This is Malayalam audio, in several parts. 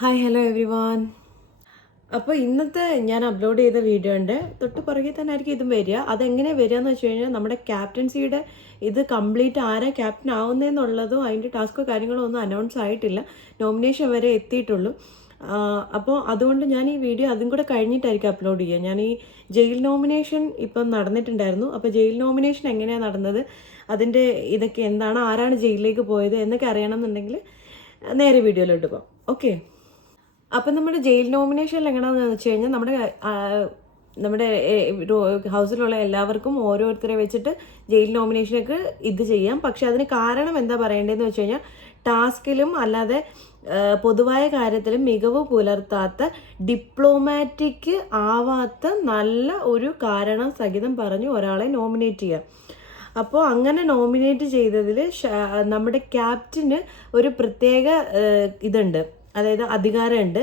Hi hello every one. അപ്പോൾ ഇന്നത്തെ ഞാൻ അപ്ലോഡ് ചെയ്ത വീഡിയോൻ്റെ തൊട്ട് പുറകെ തന്നെ ആയിരിക്കും ഇതും വരിക. അതെങ്ങനെ വരിക എന്ന് വെച്ച് കഴിഞ്ഞാൽ നമ്മുടെ ക്യാപ്റ്റൻസിയുടെ ഇത് കംപ്ലീറ്റ് ആരാ ക്യാപ്റ്റൻ ആവുന്നതെന്നുള്ളതും അതിൻ്റെ ടാസ്കോ കാര്യങ്ങളോ ഒന്നും അനൗൺസ് ആയിട്ടില്ല. നോമിനേഷൻ വരെ എത്തിയിട്ടുള്ളൂ. അപ്പോൾ അതുകൊണ്ട് ഞാൻ ഈ വീഡിയോ അതും കൂടെ കഴിഞ്ഞിട്ടായിരിക്കും അപ്ലോഡ് ചെയ്യുക. ഞാൻ ഈ ജയിൽ നോമിനേഷൻ ഇപ്പം നടന്നിട്ടുണ്ടായിരുന്നു. അപ്പോൾ ജയിൽ നോമിനേഷൻ എങ്ങനെയാണ് നടന്നത്, അതിൻ്റെ ഇതൊക്കെ എന്താണ്, ആരാണ് ജയിലിലേക്ക് പോയത് എന്നൊക്കെ അറിയണമെന്നുണ്ടെങ്കിൽ നേരെ വീഡിയോയിലോട്ട് പോകാം. ഓക്കെ. അപ്പം നമ്മുടെ ജയിൽ നോമിനേഷനിൽ എങ്ങനെയാണെന്ന് വെച്ച് കഴിഞ്ഞാൽ നമ്മുടെ ഹൗസിലുള്ള എല്ലാവർക്കും ഓരോരുത്തരെ വെച്ചിട്ട് ജയിൽ നോമിനേഷനൊക്കെ ഇത് ചെയ്യാം. പക്ഷെ അതിന് കാരണം എന്താ പറയേണ്ടതെന്ന് വെച്ച് കഴിഞ്ഞാൽ ടാസ്കിലും അല്ലാതെ പൊതുവായ കാര്യത്തിലും മികവ് പുലർത്താത്ത ഡിപ്ലോമാറ്റിക് ആവാത്ത നല്ല ഒരു കാരണം സഹിതം പറഞ്ഞു ഒരാളെ നോമിനേറ്റ് ചെയ്യാം. അപ്പോൾ അങ്ങനെ നോമിനേറ്റ് ചെയ്തതിൽ നമ്മുടെ ക്യാപ്റ്റന് ഒരു പ്രത്യേക ഇതുണ്ട്, അതായത് അധികാരമുണ്ട്.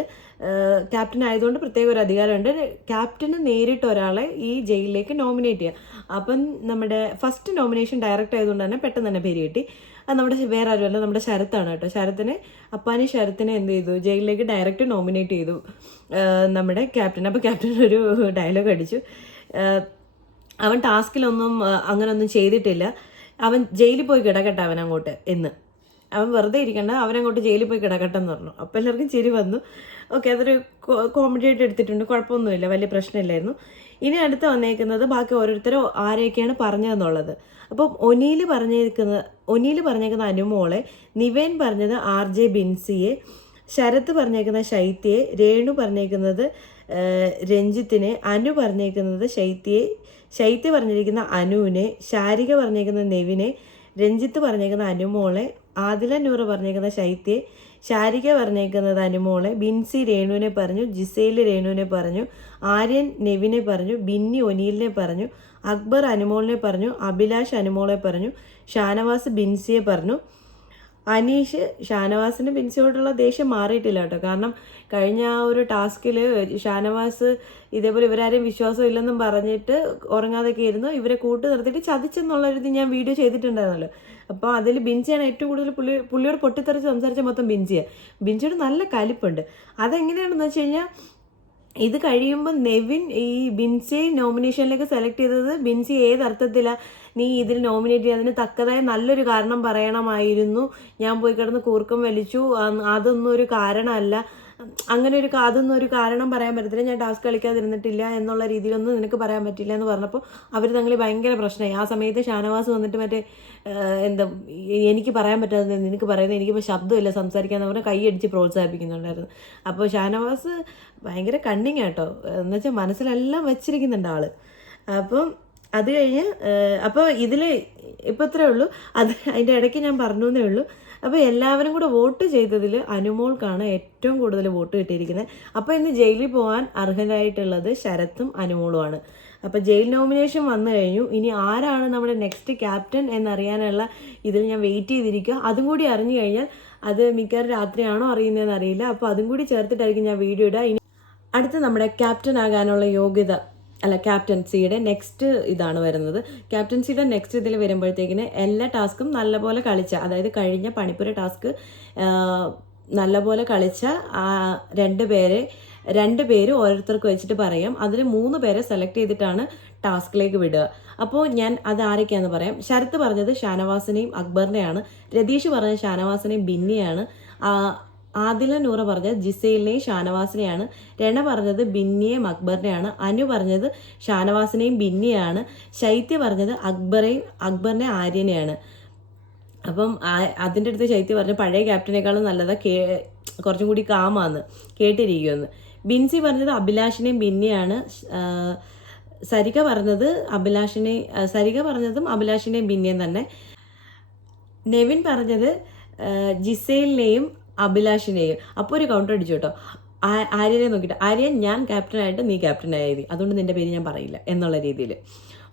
ക്യാപ്റ്റൻ ആയതുകൊണ്ട് പ്രത്യേക ഒരു അധികാരമുണ്ട്. ക്യാപ്റ്റന് നേരിട്ട് ഒരാളെ ഈ ജയിലിലേക്ക് നോമിനേറ്റ് ചെയ്യാം. അപ്പം നമ്മുടെ ഫസ്റ്റ് നോമിനേഷൻ ഡയറക്റ്റ് ആയതുകൊണ്ട് തന്നെ പെട്ടെന്ന് തന്നെ പേര് കിട്ടി. അത് നമ്മുടെ വേറെ ആരുമല്ല, നമ്മുടെ ശരത്താണ് കേട്ടോ. ശരത്തിനെ എന്ത് ചെയ്തു, ജയിലിലേക്ക് ഡയറക്റ്റ് നോമിനേറ്റ് ചെയ്തു നമ്മുടെ ക്യാപ്റ്റൻ. അപ്പോൾ ക്യാപ്റ്റൻ ഒരു ഡയലോഗ് അടിച്ചു, അവൻ ടാസ്കിലൊന്നും അങ്ങനൊന്നും ചെയ്തിട്ടില്ല, അവൻ ജയിലിൽ പോയി കിടക്കട്ടെ അവൻ അങ്ങോട്ട് എന്ന്. അവൻ വെറുതെ ഇരിക്കണ്ട, അവനങ്ങോട്ട് ജയിലിൽ പോയി കിടക്കട്ടെ പറഞ്ഞു. അപ്പോൾ എല്ലാവർക്കും ചിരി വന്നു. ഓക്കെ, അതൊരു കോമഡി ആയിട്ട് എടുത്തിട്ടുണ്ട്, കുഴപ്പമൊന്നുമില്ല, വലിയ പ്രശ്നമില്ലായിരുന്നു. ഇനി അടുത്ത് വന്നേക്കുന്നത് ബാക്കി ഓരോരുത്തരും ആരെയൊക്കെയാണ് പറഞ്ഞതെന്നുള്ളത്. അപ്പം ഒനീൽ പറഞ്ഞേക്കുന്ന അനുമോളെ, നിവേൻ പറഞ്ഞത് RJ ബിൻസിയെ, ശരത്ത് പറഞ്ഞേക്കുന്ന ശൈത്യയെ, രേണു പറഞ്ഞേക്കുന്നത് രഞ്ജിത്തിനെ, അനു പറഞ്ഞേക്കുന്നത് ശൈത്യ പറഞ്ഞിരിക്കുന്ന അനുവിനെ, ശാരിക പറഞ്ഞേക്കുന്ന നെവിനെ, രഞ്ജിത്ത് പറഞ്ഞേക്കുന്ന അനുമോളെ, ആദില നൂറ് പറഞ്ഞേക്കുന്ന ശൈത്യയെ, ശാരിക പറഞ്ഞേക്കുന്നത് അനുമോളെ, ബിൻസി രേണുവിനെ പറഞ്ഞു, ജിസേൽ രേണുവിനെ പറഞ്ഞു, ആര്യൻ നെവിനെ പറഞ്ഞു, ബിന്നി ഒനീലിനെ പറഞ്ഞു, അക്ബർ അനുമോളിനെ പറഞ്ഞു, അഭിലാഷ് അനുമോളെ പറഞ്ഞു, ഷാനവാസ് ബിൻസിയെ പറഞ്ഞു. അനീഷ് ഷാനവാസിന് ബിൻസിയോടുള്ള ദേഷ്യം മാറിയിട്ടില്ല കേട്ടോ. കാരണം കഴിഞ്ഞ ആ ഒരു ടാസ്കിൽ ഷാനവാസ് ഇതേപോലെ ഇവരാരെയും വിശ്വാസം ഇല്ലെന്നും പറഞ്ഞിട്ട് ഉറങ്ങാതൊക്കെ ഇരുന്നു, ഇവരെ കൂട്ട് നിർത്തിയിട്ട് ചതിച്ചെന്നുള്ളൊരിത് ഞാൻ വീഡിയോ ചെയ്തിട്ടുണ്ടായിരുന്നല്ലോ. അപ്പോൾ അതിൽ ബിൻസിയാണ് ഏറ്റവും കൂടുതൽ പുള്ളിയോട് പൊട്ടിത്തെറിച്ച് സംസാരിച്ച മൊത്തം ബിൻസിയോട് നല്ല കലിപ്പുണ്ട്. അതെങ്ങനെയാണെന്ന് വെച്ച് കഴിഞ്ഞാൽ, ഇത് കഴിയുമ്പോൾ നെവിൻ ഈ ബിൻസിയെ നോമിനേഷനിലേക്ക് സെലക്ട് ചെയ്തത്, ബിൻസി ഏതർത്ഥത്തിലാണ് നീ ഇതിൽ നോമിനേറ്റ് ചെയ്യുക, അതിന് തക്കതായ നല്ലൊരു കാരണം പറയണമായിരുന്നു, ഞാൻ പോയി കിടന്ന് കൂർക്കം വലിച്ചു, അതൊന്നും ഒരു കാരണമല്ല, അങ്ങനെ അതൊന്നും ഒരു കാരണം പറയാൻ പറ്റത്തില്ല, ഞാൻ ടാസ്ക് കളിക്കാതിരുന്നിട്ടില്ല എന്നുള്ള രീതിയിലൊന്നും നിനക്ക് പറയാൻ പറ്റില്ല എന്ന് പറഞ്ഞപ്പോൾ അവർ തങ്ങളിൽ ഭയങ്കര പ്രശ്നമായി. ആ സമയത്ത് ഷാനവാസ് വന്നിട്ട് എന്താ എനിക്ക് പറയാൻ പറ്റാതെ നിനക്ക് പറയുന്നത്, എനിക്കിപ്പോൾ ശബ്ദമില്ല സംസാരിക്കാന്ന് പറഞ്ഞാൽ കൈയടിച്ച് പ്രോത്സാഹിപ്പിക്കുന്നുണ്ടായിരുന്നു. അപ്പോൾ ഷാനവാസ് ഭയങ്കര കണ്ണിങ് കേട്ടോ, എന്നുവെച്ചാൽ മനസ്സിലെല്ലാം വെച്ചിരിക്കുന്നുണ്ട് ആള്. അപ്പം അത് കഴിഞ്ഞ് അപ്പോൾ ഇതിൽ ഇപ്പോൾ ഇത്രയേ ഉള്ളൂ. അതിൻ്റെ ഇടയ്ക്ക് ഞാൻ പറഞ്ഞു എന്നേ ഉള്ളൂ. അപ്പോൾ എല്ലാവരും കൂടെ വോട്ട് ചെയ്തതിൽ അനുമോൾക്കാണ് ഏറ്റവും കൂടുതൽ വോട്ട് കിട്ടിയിരിക്കുന്നത്. അപ്പോൾ ഇന്ന് ജയിലിൽ പോകാൻ അർഹരായിട്ടുള്ളത് ശരത്തും അനുമോളുമാണ്. അപ്പോൾ ജയിൽ നോമിനേഷൻ വന്നു കഴിഞ്ഞു. ഇനി ആരാണ് നമ്മുടെ നെക്സ്റ്റ് ക്യാപ്റ്റൻ എന്നറിയാനുള്ള ഇതിൽ ഞാൻ വെയിറ്റ് ചെയ്തിരിക്കുക. അതും കൂടി അറിഞ്ഞു കഴിഞ്ഞാൽ, അത് മിക്കവാറും രാത്രിയാണോ അറിയുന്നതെന്ന് അറിയില്ല, അപ്പോൾ അതും കൂടി ചേർത്തിട്ടായിരിക്കും ഞാൻ വീഡിയോ ഇടുക. ഇനി അടുത്ത നമ്മുടെ ക്യാപ്റ്റൻ ആകാനുള്ള യോഗ്യത ക്യാപ്റ്റൻസിയുടെ നെക്സ്റ്റ് ഇതാണ് വരുന്നത്. ക്യാപ്റ്റൻസിയുടെ നെക്സ്റ്റ് ഇതിൽ വരുമ്പോഴത്തേക്കിന് എല്ലാ ടാസ്കും നല്ലപോലെ കളിച്ച, അതായത് കഴിഞ്ഞ പണിപ്പുര ടാസ്ക് നല്ലപോലെ കളിച്ച രണ്ട് പേര് ഓരോരുത്തർക്ക് വെച്ചിട്ട് പറയാം. അതിൽ 3 പേരെ സെലക്ട് ചെയ്തിട്ടാണ് ടാസ്കിലേക്ക് വിടുക. അപ്പോൾ ഞാൻ അത് ആരൊക്കെയാണെന്ന് പറയാം. ശരത്ത് പറഞ്ഞത് ഷാനവാസിനെയും അക്ബറിനെയാണ്, രതീഷ് പറഞ്ഞത് ഷാനവാസിനെയും ബിന്നിയാണ്, ആദില നൂറ പറഞ്ഞത് ജിസേലിനെയും ഷാനവാസിനെയാണ്, രണ പറഞ്ഞത് ബിന്നിയെയും അക്ബറിനെയാണ്, അനു പറഞ്ഞത് ഷാനവാസിനെയും ബിന്നിയാണ്, ശൈത്യ പറഞ്ഞത് അക്ബറിനെ ആര്യനെയാണ്. അപ്പം അതിൻ്റെ അടുത്ത് ശൈത്യ പറഞ്ഞ പഴയ ക്യാപ്റ്റനേക്കാളും നല്ലതാ, കുറച്ചും കൂടി കാമാന്ന് കേട്ടിരിക്കുമെന്ന്. ബിൻസി പറഞ്ഞത് അഭിലാഷിനെയും ബിന്നിയാണ്, സരിക പറഞ്ഞതും അഭിലാഷിനെയും ബിന്നിയും തന്നെ. നെവിൻ പറഞ്ഞത് ജിസേലിനെയും അഭിലാഷിനെയും. അപ്പോൾ ഒരു കൗണ്ടർ അടിച്ചു കേട്ടോ, ആര്യനെ നോക്കിയിട്ട്, ആര്യൻ ഞാൻ ക്യാപ്റ്റനായിട്ട് നീ ക്യാപ്റ്റനായി, അതുകൊണ്ട് നിന്റെ പേര് ഞാൻ പറയില്ല എന്നുള്ള രീതിയിൽ.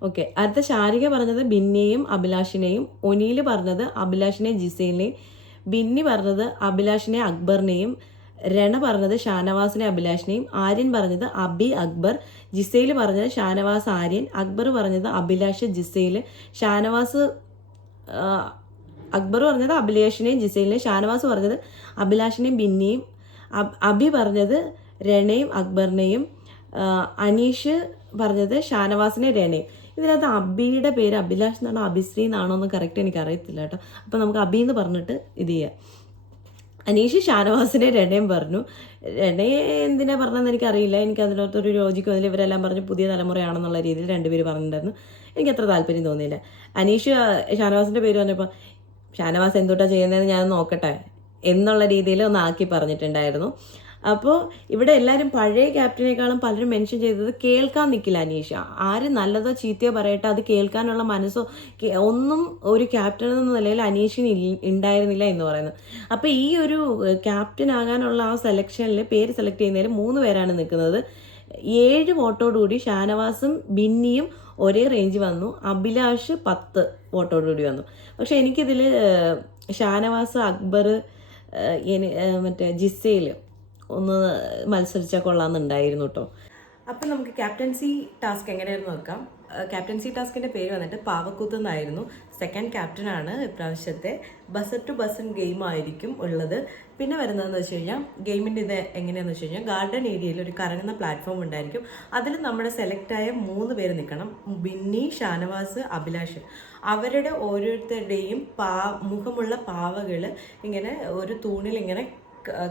ഓക്കെ, അടുത്ത ശാരിക പറഞ്ഞത് ബിന്നിയെയും അഭിലാഷിനെയും, ഒനീൽ പറഞ്ഞത് അഭിലാഷിനെയും ജിസേലിനെയും, ബിന്നി പറഞ്ഞത് അഭിലാഷിനെ അക്ബറിനെയും, രണ പറഞ്ഞത് ഷാനവാസിനെ അഭിലാഷിനെയും, ആര്യൻ പറഞ്ഞത് അക്ബർ, ജിസേൽ പറഞ്ഞത് ഷാനവാസ് ആര്യൻ, അക്ബർ പറഞ്ഞത് അഭിലാഷ് ജിസേൽ, ഷാനവാസ് അക്ബർ പറഞ്ഞത് അഭിലാഷിനെയും ജിസേലിനെയും, ഷാനവാസ് പറഞ്ഞത് അഭിലാഷിനെയും ബിന്നിയും, അബി പറഞ്ഞത് രണയും അക്ബറിനെയും, അനീഷ് പറഞ്ഞത് ഷാനവാസിനെ രണയും. ഇതിനകത്ത് അബിയുടെ പേര് അഭിലാഷ് എന്നാണോ അഭിശ്രീ എന്നാണോ എന്ന് കറക്റ്റ് എനിക്ക് അറിയത്തില്ല കേട്ടോ. അപ്പോൾ നമുക്ക് അബി എന്ന് പറഞ്ഞിട്ട് ഇത് ചെയ്യാം. അനീഷ് ഷാനവാസിനെ രണയും പറഞ്ഞു. രണയെ എന്തിനാ പറഞ്ഞതെന്ന് എനിക്കറിയില്ല. എനിക്ക് അതിനകത്തൊരു ലോജിക്കും അതിൽ ഇവരെല്ലാം പറഞ്ഞ് പുതിയ തലമുറയാണെന്നുള്ള രീതിയിൽ രണ്ടുപേര് പറഞ്ഞിട്ടുണ്ടായിരുന്നു. എനിക്ക് അത്ര താല്പര്യം തോന്നിയില്ല. അനീഷ് ഷാനവാസിൻ്റെ പേര് പറഞ്ഞപ്പോൾ ഷാനവാസ് എന്തുട്ടാ ചെയ്യുന്നതെന്ന് ഞാൻ നോക്കട്ടെ എന്നുള്ള രീതിയിൽ ഒന്ന് ആക്കി പറഞ്ഞിട്ടുണ്ടായിരുന്നു. അപ്പോൾ ഇവിടെ എല്ലാവരും പഴയ ക്യാപ്റ്റനേക്കാളും പലരും മെൻഷൻ ചെയ്തത് കേൾക്കാൻ നിൽക്കില്ല അനീഷ. ആര് നല്ലതോ ചീത്തയോ പറയട്ടെ, അത് കേൾക്കാനുള്ള മനസ്സോ ഒന്നും ഒരു ക്യാപ്റ്റൻ എന്ന നിലയിൽ അനീഷിന് ഉണ്ടായിരുന്നില്ല എന്ന് പറയുന്നു. അപ്പോൾ ഈ ഒരു ക്യാപ്റ്റൻ ആകാനുള്ള ആ സെലക്ഷനിൽ പേര് സെലക്ട് ചെയ്യുന്നതിൽ 3 പേരാണ് നിൽക്കുന്നത്. 7 വോട്ടോടുകൂടി ഷാനവാസും ബിന്നിയും ഒരേ റേഞ്ച് വന്നു. അഭിലാഷ് 10 വോട്ടോടുകൂടി വന്നു. പക്ഷെ എനിക്കിതിൽ ഷാനവാസ്, അക്ബർ, മറ്റേ ജിസയിൽ ഒന്ന് മത്സരിച്ചാൽ കൊള്ളാമെന്നുണ്ടായിരുന്നു കേട്ടോ. അപ്പം നമുക്ക് ക്യാപ്റ്റൻസി ടാസ്ക് എങ്ങനെയായിരുന്നു നോക്കാം. ക്യാപ്റ്റൻസി ടാസ്കിൻ്റെ പേര് വന്നിട്ട് പാവക്കൂത്ത് എന്നായിരുന്നു. സെക്കൻഡ് ക്യാപ്റ്റനാണ് ഇപ്രാവശ്യത്തെ. ബസർ ടു ബസൺ ഗെയിം ആയിരിക്കും ഉള്ളത്. പിന്നെ വരുന്നതെന്ന് വെച്ച് കഴിഞ്ഞാൽ ഗെയിമിൻ്റെ ഇത് എങ്ങനെയാണെന്ന് വെച്ച് കഴിഞ്ഞാൽ ഗാർഡൻ ഏരിയയിൽ ഒരു കറങ്ങുന്ന പ്ലാറ്റ്ഫോം ഉണ്ടായിരിക്കും. അതിൽ നമ്മുടെ സെലക്റ്റായ 3 പേര് നിൽക്കണം. ബിന്നി, ഷാനവാസ്, അഭിലാഷ്. അവരുടെ ഓരോരുത്തരുടെയും മുഖമുള്ള പാവകൾ ഇങ്ങനെ ഒരു തൂണിൽ ഇങ്ങനെ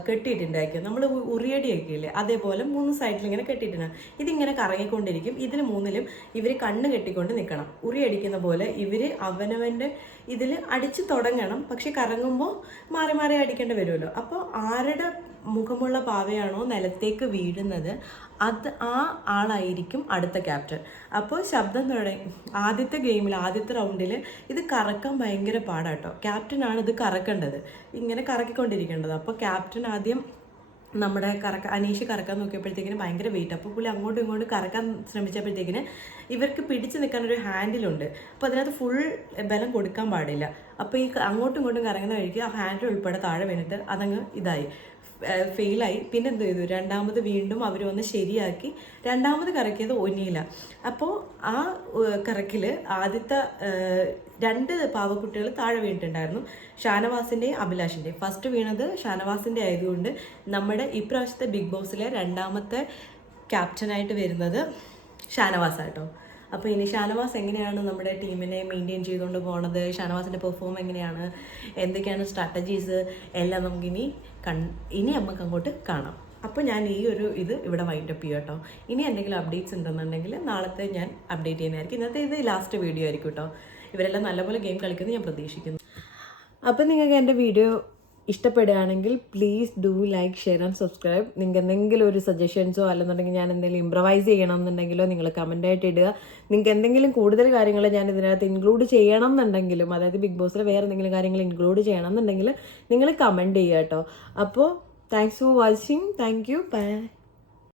കെട്ടിയിട്ടുണ്ടായിരിക്കും. നമ്മൾ ഉറിയടിയൊക്കെ ഇല്ലേ, അതേപോലെ 3 സൈഡിൽ ഇങ്ങനെ കെട്ടിയിട്ടുണ്ട്. ഇതിങ്ങനെ കറങ്ങിക്കൊണ്ടിരിക്കും. ഇതിൽ 3ലും ഇവർ കണ്ണ് കെട്ടിക്കൊണ്ട് നിൽക്കണം. ഉറിയടിക്കുന്ന പോലെ ഇവർ അവനവൻ്റെ ഇതിൽ അടിച്ച് തുടങ്ങണം. പക്ഷെ കറങ്ങുമ്പോൾ മാറി മാറി അടിക്കേണ്ടി വരുമല്ലോ. അപ്പോൾ ആരുടെ മുഖമുള്ള പാവയാണോ നിലത്തേക്ക് വീഴുന്നത് അത് ആ ആളായിരിക്കും അടുത്ത ക്യാപ്റ്റൻ. അപ്പോൾ ശബ്ദം തുടങ്ങി ആദ്യത്തെ ഗെയിമിൽ ആദ്യത്തെ റൗണ്ടിൽ ഇത് കറക്കാൻ ഭയങ്കര പാടാട്ടോ. ക്യാപ്റ്റനാണ് ഇത് കറക്കേണ്ടത്, ഇങ്ങനെ കറക്കിക്കൊണ്ടിരിക്കേണ്ടത്. അപ്പോൾ ക്യാപ്റ്റൻ ആദ്യം നമ്മുടെ അനീഷ് കറക്കാൻ നോക്കിയപ്പോഴത്തേക്കിന് ഭയങ്കര വെയിറ്റ്. അപ്പോൾ പുള്ളി അങ്ങോട്ടും ഇങ്ങോട്ടും കറക്കാൻ ശ്രമിച്ചപ്പോഴത്തേക്കിന് ഇവർക്ക് പിടിച്ച് നിൽക്കാൻ ഒരു ഹാൻഡിലുണ്ട്. അപ്പോൾ അതിനകത്ത് ഫുൾ ബലം കൊടുക്കാൻ പാടില്ല. അപ്പോൾ ഈ അങ്ങോട്ടും ഇങ്ങോട്ടും കറങ്ങുന്ന വഴിക്ക് ആ ഹാൻഡിൽ ഉൾപ്പെടെ താഴെ വീണിട്ട് അതങ്ങ് ഇതായി ഫെയിലായി. പിന്നെ എന്ത് ചെയ്തു, രണ്ടാമത് വീണ്ടും അവർ വന്ന് ശരിയാക്കി രണ്ടാമത് കറക്കിയത് ഒന്നിയില്ല. അപ്പോൾ ആ കറക്കിൽ ആദ്യത്തെ 2 പാവക്കുട്ടികൾ താഴെ വീണിട്ടുണ്ടായിരുന്നു, ഷാനവാസിൻ്റെയും അഭിലാഷിൻ്റെയും. ഫസ്റ്റ് വീണത് ഷാനവാസിൻ്റെ ആയതുകൊണ്ട് നമ്മുടെ ഇപ്രാവശ്യത്തെ ബിഗ് ബോസിലെ 2ാമത്തെ ക്യാപ്റ്റനായിട്ട് വരുന്നത് ഷാനവാസാട്ടോ. അപ്പോൾ ഇനി ഷാനവാസ് എങ്ങനെയാണ് നമ്മുടെ ടീമിനെ മെയിൻറ്റെയിൻ ചെയ്തുകൊണ്ട് പോകുന്നത്, ഷാനവാസിൻ്റെ പെർഫോം എങ്ങനെയാണ്, എന്തൊക്കെയാണ് സ്ട്രാറ്റജീസ് എല്ലാം നമുക്കിനി ഇനി നമുക്ക് അങ്ങോട്ട് കാണാം. അപ്പോൾ ഞാൻ ഈ ഒരു ഇത് ഇവിടെ വൈൻഡപ്പ് ചെയ്യാം കേട്ടോ. ഇനി എന്തെങ്കിലും അപ്ഡേറ്റ്സ് ഉണ്ടെന്നുണ്ടെങ്കിൽ നാളത്തെ ഞാൻ അപ്ഡേറ്റ് ചെയ്യുന്നതായിരിക്കും. ഇന്നത്തെ ഇത് ലാസ്റ്റ് വീഡിയോ ആയിരിക്കും കേട്ടോ. ഇവരെല്ലാം നല്ലപോലെ ഗെയിം കളിക്കുന്നത് ഞാൻ പ്രതീക്ഷിക്കുന്നു. അപ്പോൾ നിങ്ങൾക്ക് എൻ്റെ വീഡിയോ ഇഷ്ടപ്പെടുകയാണെങ്കിൽ please do like, share and subscribe. നിങ്ങൾക്ക് എന്തെങ്കിലും ഒരു സജഷൻസോ അല്ലെന്നുണ്ടെങ്കിൽ ഞാൻ എന്തെങ്കിലും ഇംപ്രവൈസ് ചെയ്യണം എന്നുണ്ടെങ്കിലോ നിങ്ങൾ കമൻറ്റായിട്ട് ഇടുക. നിങ്ങൾക്ക് എന്തെങ്കിലും കൂടുതൽ കാര്യങ്ങൾ ഞാൻ ഇതിനകത്ത് ഇൻക്ലൂഡ് ചെയ്യണം എന്നുണ്ടെങ്കിലും, അതായത് ബിഗ് ബോസിൽ വേറെ എന്തെങ്കിലും കാര്യങ്ങൾ ഇൻക്ലൂഡ് ചെയ്യണം എന്നുണ്ടെങ്കിൽ നിങ്ങൾ കമൻറ്റ് ചെയ്യുക കേട്ടോ. അപ്പോൾ thanks for watching. Thank you. By.